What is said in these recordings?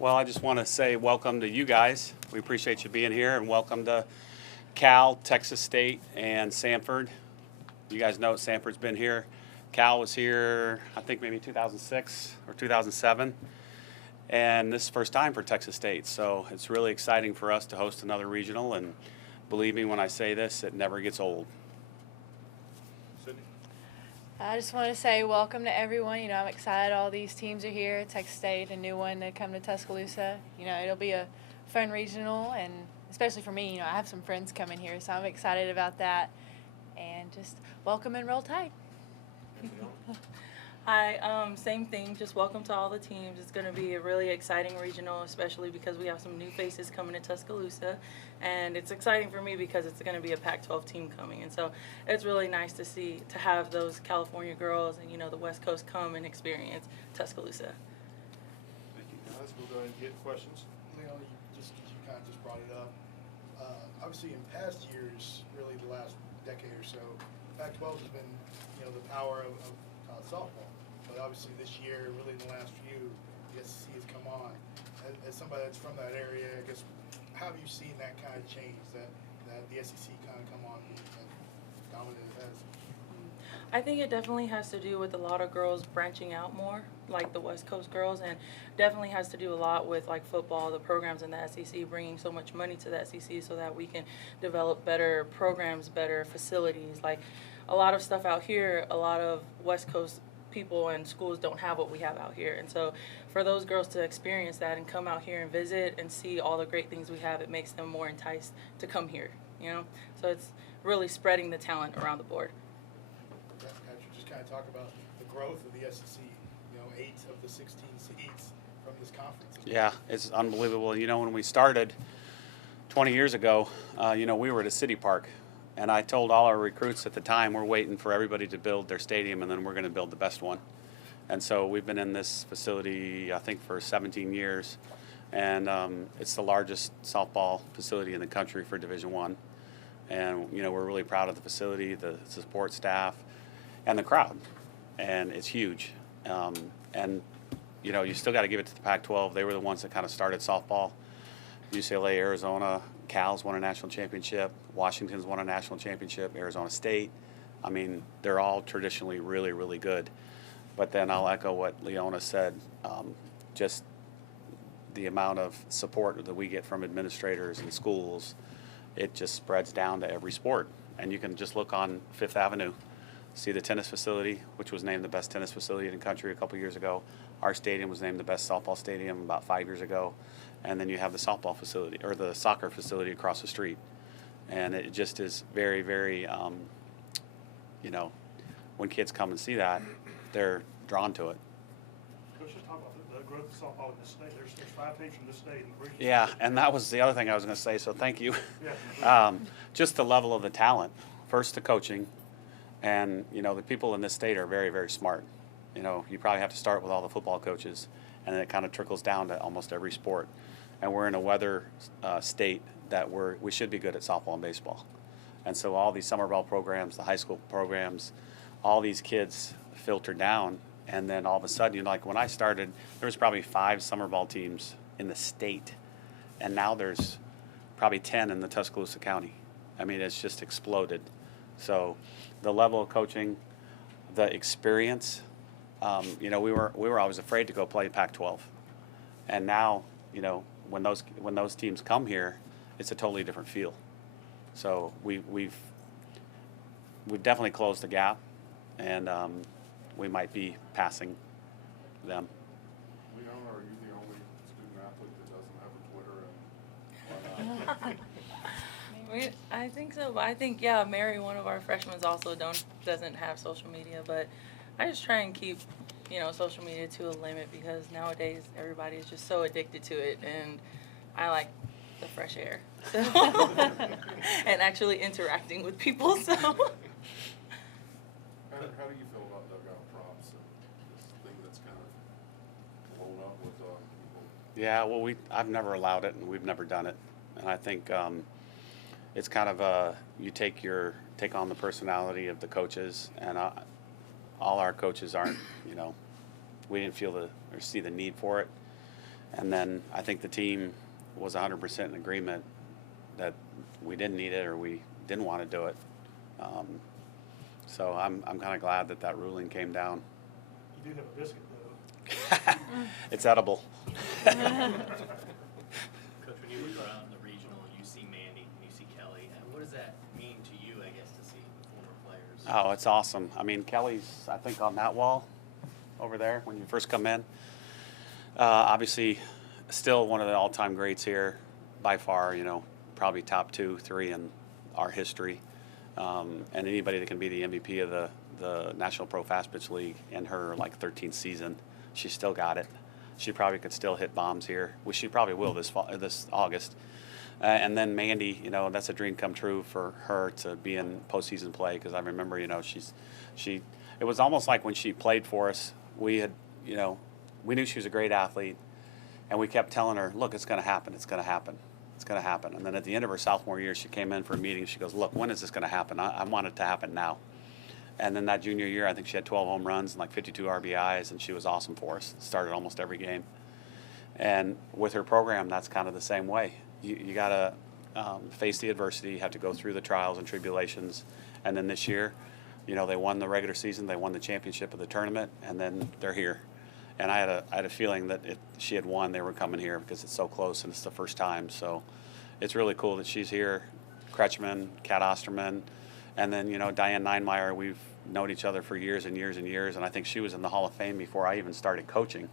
Well, I just want to say welcome to you guys. We appreciate you being here, and welcome to Cal, Texas State, and Samford. You guys know Samford's been here. Cal was here, I think maybe 2006 or 2007, and this is the first time for Texas State. So it's really exciting for us to host another regional, and believe me when I say this, it never gets old. I just want to say welcome to everyone. I'm excited all these teams are here. Texas State, a new one to come to Tuscaloosa. It'll be a fun regional, and especially for me, I have some friends coming here, so I'm excited about that. And just welcome and roll tide. Hi, same thing. Just welcome to all the teams. It's going to be a really exciting regional, especially because we have some new faces coming to Tuscaloosa. And it's exciting for me because it's going to be a Pac-12 team coming. And so it's really nice to have those California girls and, the West Coast come and experience Tuscaloosa. Thank you, guys. We'll go ahead and get questions. Leona, you kind of just brought it up. Obviously, in past years, really the last decade or so, Pac-12 has been, the power of softball. But obviously this year, really in the last few, the SEC has come on. As somebody that's from that area, I guess, how have you seen that kind of change, that the SEC kind of come on and dominate it as? I think it definitely has to do with a lot of girls branching out more, like the West Coast girls, and definitely has to do a lot with like football, the programs in the SEC bringing so much money to the SEC so that we can develop better programs, better facilities. Like a lot of stuff out here, a lot of West Coast people and schools don't have what we have out here. And so for those girls to experience that and come out here and visit and see all the great things we have, it makes them more enticed to come here, So it's really spreading the talent around the board. Patrick, just kind of talk about the growth of the SEC, 8 of the 16 seeds from this conference. Yeah, it's unbelievable. When we started 20 years ago, we were at a city park. And I told all our recruits at the time, we're waiting for everybody to build their stadium, and then we're going to build the best one. And so we've been in this facility, I think, for 17 years. And it's the largest softball facility in the country for Division I. And, we're really proud of the facility, the support staff, and the crowd. And it's huge. And, you still got to give it to the Pac-12. They were the ones that kind of started softball. UCLA, Arizona, Cal's won a national championship. Washington's won a national championship. Arizona State. I mean, they're all traditionally really, really good. But then I'll echo what Leona said. Just the amount of support that we get from administrators and schools, it just spreads down to every sport. And you can just look on Fifth Avenue, see the tennis facility, which was named the best tennis facility in the country a couple years ago. Our stadium was named the best softball stadium about 5 years ago. And then you have the softball facility or the soccer facility across the street. And it just is very, very, when kids come and see that, they're drawn to it. Coach, just talk about the growth of softball in this state. There's 5 teams from this state. Yeah, and that was the other thing I was going to say, so thank you. Yeah. Just the level of the talent. First, the coaching. And, the people in this state are very, very smart. You probably have to start with all the football coaches, and then it kind of trickles down to almost every sport. And we're in a weather state that we should be good at softball and baseball. And so all these summer ball programs, the high school programs, all these kids filter down. And then all of a sudden, like when I started, there was probably 5 summer ball teams in the state. And now there's probably 10 in the Tuscaloosa County. I mean, it's just exploded. So the level of coaching, the experience, we were always afraid to go play Pac-12. And now, when those teams come here, it's a totally different feel. So we've definitely closed the gap, and we might be passing them. Leona, are you the only student athlete that doesn't have a Twitter? I think so, but I think Mary, one of our freshmen, also doesn't have social media. But I just try and keep, social media to a limit because nowadays everybody is just so addicted to it, and I like the fresh air, so and actually interacting with people. So. How do you feel about dugout props and this thing that's kind of blown up with people? Yeah, well, I've never allowed it, and we've never done it, and I think it's kind of you take on the personality of the coaches, and all our coaches aren't, we didn't feel or see the need for it, And then I think the team was 100% in agreement that we didn't need it or we didn't want to do it. So I'm kind of glad that that ruling came down. You do have a biscuit, though. It's edible. Coach, when you look around the regional and you see Mandy and you see Kelly, what does that mean to you, I guess, to see former players? Oh, it's awesome. I mean, Kelly's, I think, on that wall over there when you first come in. Obviously, still one of the all-time greats here by far, you know, probably top 2, 3 in our history. And anybody that can be the MVP of the National Pro Fast Pitch League in her, like, 13th season, she still got it. She probably could still hit bombs here. Well, she probably will this August. And then Mandy, you know, that's a dream come true for her to be in postseason play because I remember, you know, it was almost like when she played for us, we had, you know, we knew she was a great athlete, and we kept telling her, look, it's going to happen, it's going to happen, it's going to happen. And then at the end of her sophomore year, she came in for a meeting. She goes, look, when is this going to happen? I want it to happen now. And then that junior year, I think she had 12 home runs and like 52 RBIs, and she was awesome for us. Started almost every game. And with her program, that's kind of the same way. You got to face the adversity. You have to go through the trials and tribulations. And then this year, you know, they won the regular season, they won the championship of the tournament, and then they're here. And I had a feeling that if she had won, they were coming here because it's so close and it's the first time. So it's really cool that she's here. Kretschmann, Kat Osterman, and then, you know, Diane Neinmeyer. We've known each other for years and years and years, and I think she was in the Hall of Fame before I even started coaching.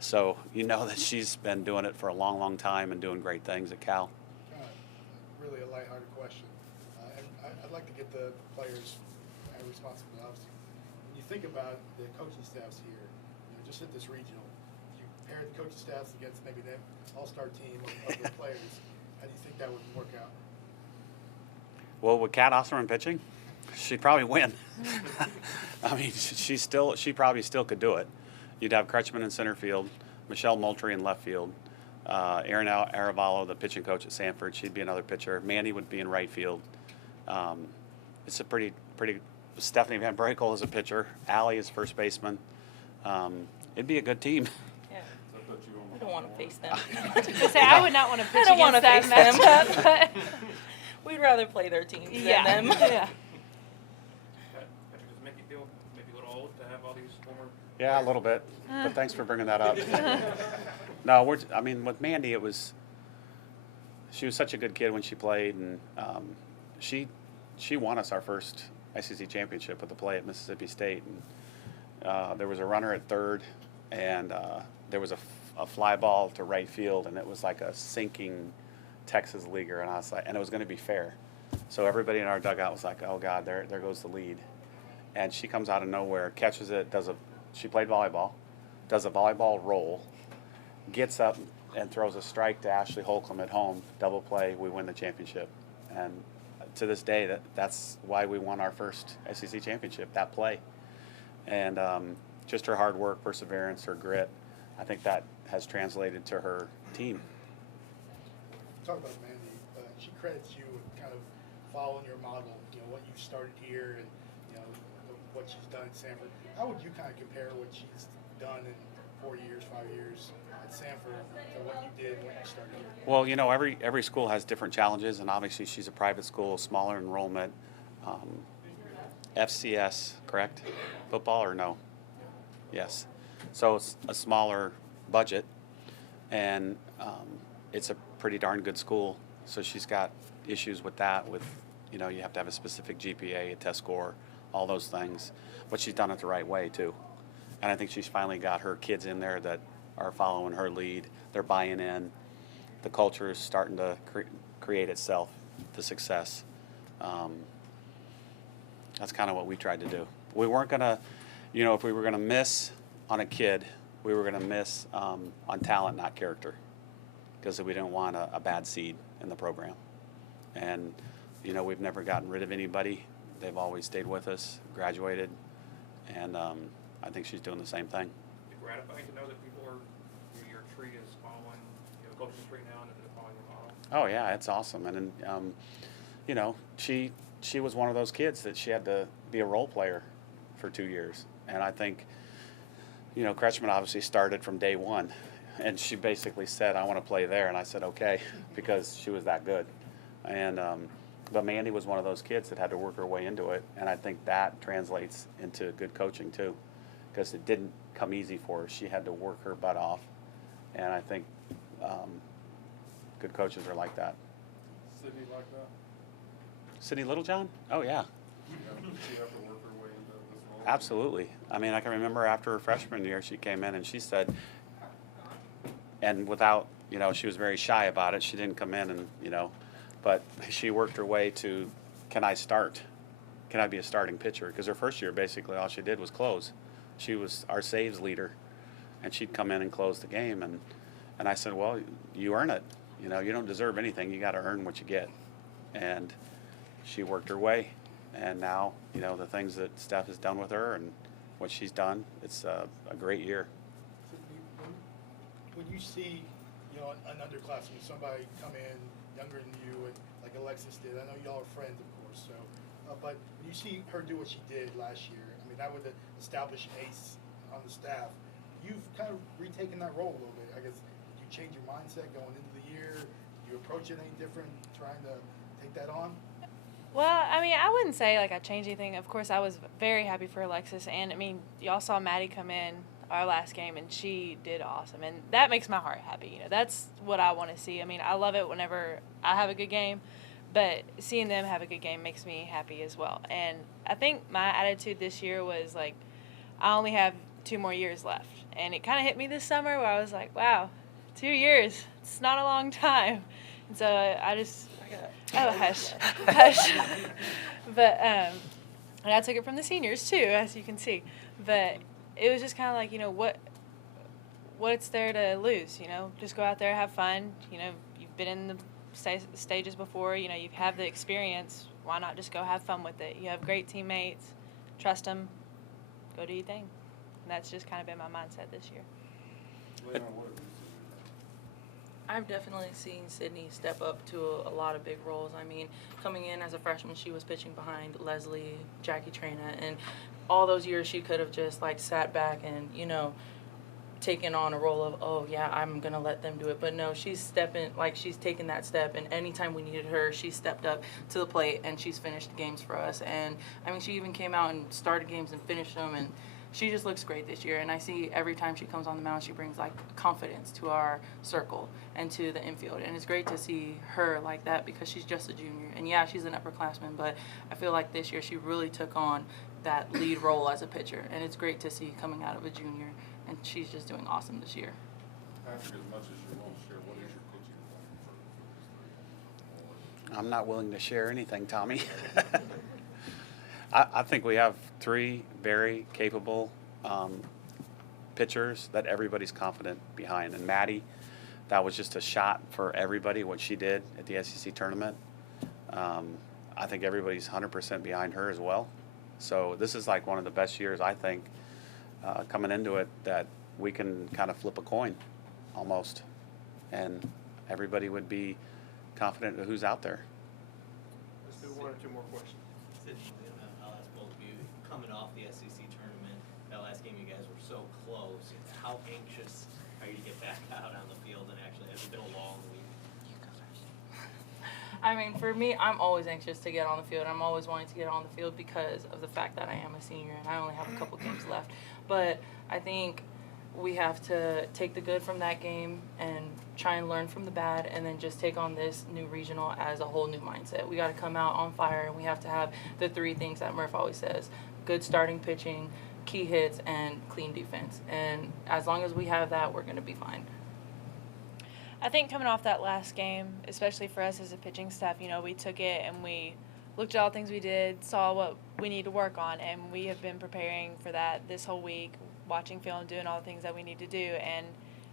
So you know that she's been doing it for a long, long time and doing great things at Cal. Really a lighthearted question. And I'd like to get the players' responsible. Obviously, when you think about the coaching staffs here, you know, just at this regional, you compare the coaching staffs against maybe the all-star team of the players. How do you think that would work out? Well, with Kat Osterman pitching, she'd probably win. I mean, she probably still could do it. You'd have Kretschmann in center field, Michelle Moultrie in left field, Erin Aravallo, the pitching coach at Samford, she'd be another pitcher. Mandy would be in right field. It's a pretty. Stephanie Van Brakel is a pitcher. Allie is first baseman. It'd be a good team. Yeah. I put you on I the don't want to floor. face them. I was gonna say, I would not want to pitch I don't want to against face that them. matchup. We'd rather play their teams Yeah. than them. Yeah. Patrick, does it make you feel maybe a little old to have all these former? Yeah, a little bit. But thanks for bringing that up. No, with Mandy, she was such a good kid when she played, and she won us our first SEC championship with the play at Mississippi State. And there was a runner at third, and there was a fly ball to right field, and it was like a sinking Texas leaguer, and I was like, and it was going to be fair. So everybody in our dugout was like, oh God, there goes the lead. And she comes out of nowhere, catches it, she played volleyball, does a volleyball roll, gets up and throws a strike to Ashley Holcomb at home, double play, we win the championship. And to this day, that's why we won our first SEC championship, that play. And just her hard work, perseverance, her grit, I think that has translated to her team. Talk about Mandy. She credits you with kind of following your model, you know, what you started here and, you know, what she's done at Samford. How would you kind of compare what she's done in 4 years, 5 years at Samford to what you did when you started here? Well, you know, every school has different challenges, and obviously she's a private school, smaller enrollment, FCS, correct? Football or no? Yes. So it's a smaller budget, and it's a pretty darn good school. So she's got issues with that, you know, you have to have a specific GPA, a test score, all those things. But she's done it the right way, too. And I think she's finally got her kids in there that are following her lead. They're buying in. The culture is starting to create itself, the success. That's kind of what we tried to do. We weren't going to, you know, if we were going to miss on a kid, we were going to miss on talent, not character, because we didn't want a bad seed in the program. And, you know, we've never gotten rid of anybody. They've always stayed with us, graduated, and I think she's doing the same thing. Is it gratifying to know that people are, your tree is following, coaching tree now and that they're following your model? Oh yeah, it's awesome. And you know, she was one of those kids that she had to be a role player for 2 years. And I think, you know, Kretschmann obviously started from day one. And she basically said, I want to play there. And I said, okay, because she was that good. And but Mandy was one of those kids that had to work her way into it. And I think that translates into good coaching too, because it didn't come easy for her. She had to work her butt off. And I think good coaches are like that. Sydney like that? Sydney Littlejohn? Oh, yeah. Did she have to work her way into this role? Absolutely. I mean, I can remember after her freshman year, she came in and she said, and without, you know, she was very shy about it. She didn't come in and, you know, but she worked her way to, can I start? Can I be a starting pitcher? Because her first year, basically, all she did was close. She was our saves leader, and she'd come in and close the game. And I said, well, you earn it. You know, you don't deserve anything. You got to earn what you get. And she worked her way. And now, you know, the things that Steph has done with her and what she's done, it's a great year. So when you see, you know, an underclassman, somebody come in younger than you, and like Alexis did, I know y'all are friends, of course. So, but when you see her do what she did last year, I mean, that would establish an ace on the staff. You've kind of retaken that role a little bit. I guess, did you change your mindset going into the year? Did you approach it any different, trying to take that on? Well, I mean, I wouldn't say like I changed anything. Of course, I was very happy for Alexis, and I mean, y'all saw Maddie come in our last game, and she did awesome, and that makes my heart happy. You know, that's what I want to see. I mean, I love it whenever I have a good game, but seeing them have a good game makes me happy as well. And I think my attitude this year was like, I only have 2 more years left, and it kind of hit me this summer where I was like, wow, 2 years, it's not a long time, and so I just. Oh, hush. Hush. But, and I took it from the seniors, too, as you can see. But it was just kind of like, you know, what's there to lose, you know? Just go out there, have fun. You know, you've been in the stages before. You know, you have the experience. Why not just go have fun with it? You have great teammates. Trust them. Go do your thing. And that's just kind of been my mindset this year. Leona, what have you seen? I've definitely seen Sydney step up to a lot of big roles. I mean, coming in as a freshman, she was pitching behind Leslie, Jackie Trina, and all those years she could have just like sat back and, you know, taken on a role of, oh yeah, I'm gonna let them do it. But no, she's taken that step, and anytime we needed her, she stepped up to the plate and she's finished games for us. And I mean, she even came out and started games and finished them, and she just looks great this year. And I see every time she comes on the mound, she brings like confidence to our circle and to the infield. And it's great to see her like that because she's just a junior. And yeah, she's an upperclassman, but I feel like this year she really took on that lead role as a pitcher. And it's great to see coming out of a junior. And she's just doing awesome this year. Patrick, as much as you won't share, what is your pitching plan for? I'm not willing to share anything, Tommy. I think we have 3 very capable pitchers that everybody's confident behind. And Maddie, that was just a shot for everybody, what she did at the SEC tournament. I think everybody's 100% behind her as well. So this is like one of the best years, I think, coming into it, that we can kind of flip a coin almost. And everybody would be confident of who's out there. Let's do 1 or 2 more questions. Sydney, Leona, I'll ask both of you, coming off the SEC tournament, that last game you guys were so close, how anxious are you to get back out on the field and actually, has it been a long week? You go first. I mean, for me, I'm always anxious to get on the field. I'm always wanting to get on the field because of the fact that I am a senior and I only have a couple games left. But I think we have to take the good from that game and try and learn from the bad, and then just take on this new regional as a whole new mindset. We got to come out on fire, and we have to have the 3 things that Murph always says: good starting pitching, key hits, and clean defense. And as long as we have that, we're going to be fine. I think coming off that last game, especially for us as a pitching staff, you know, we took it and we looked at all the things we did, saw what we need to work on, and we have been preparing for that this whole week, watching film, doing all the things that we need to do. And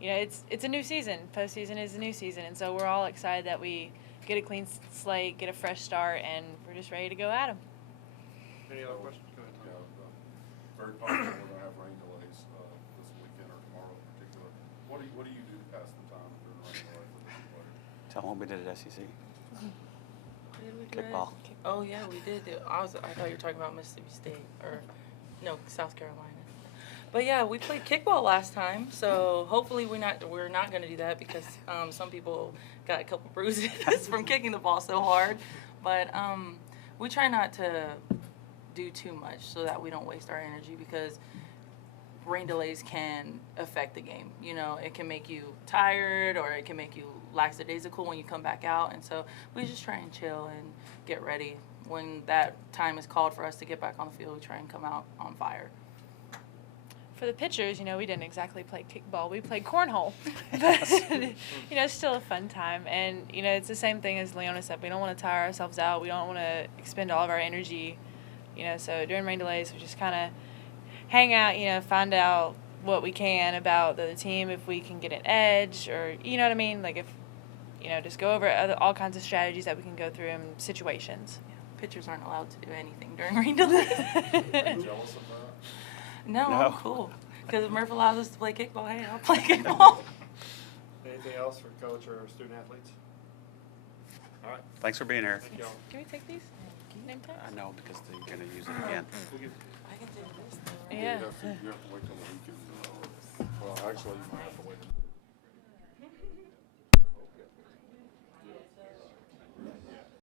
you know, it's a new season. Postseason is a new season, and so we're all excited that we get a clean slate, get a fresh start, and we're just ready to go at them. Any other questions? Go ahead, Tom. Yeah, very possible we're gonna have rain delays this weekend or tomorrow in particular. What do you do to pass the time during the rain delay for the players? Tell them what we did at SEC. What did we do? Kickball. Oh yeah, we did. I thought you were talking about Mississippi State or no, South Carolina. But yeah, we played kickball last time, so hopefully we're not going to do that because some people got a couple bruises from kicking the ball so hard. But we try not to do too much so that we don't waste our energy because rain delays can affect the game. You know, it can make you tired or it can make you lackadaisical when you come back out. And so we just try and chill and get ready. When that time is called for us to get back on the field, we try and come out on fire. For the pitchers, you know, we didn't exactly play kickball. We played cornhole. But, you know, it's still a fun time. And, you know, it's the same thing as Leona said. We don't want to tire ourselves out. We don't want to expend all of our energy. You know, so during rain delays, we just kind of hang out, you know, find out what we can about the team, if we can get an edge or, you know what I mean? Like if, you know, just go over all kinds of strategies that we can go through in situations. Yeah, pitchers aren't allowed to do anything during rain delays. Are you jealous of that? No, No. I'm cool. Because if Murph allows us to play kickball, hey, I'll play kickball. Anything else for coach or student athletes? All right, Thanks for being here. thank y'all. Can we take these name tags? I know because they're going to use it again. We'll give- I can do this. Yeah. You have to wait till the weekend. Well, actually, you might have to wait.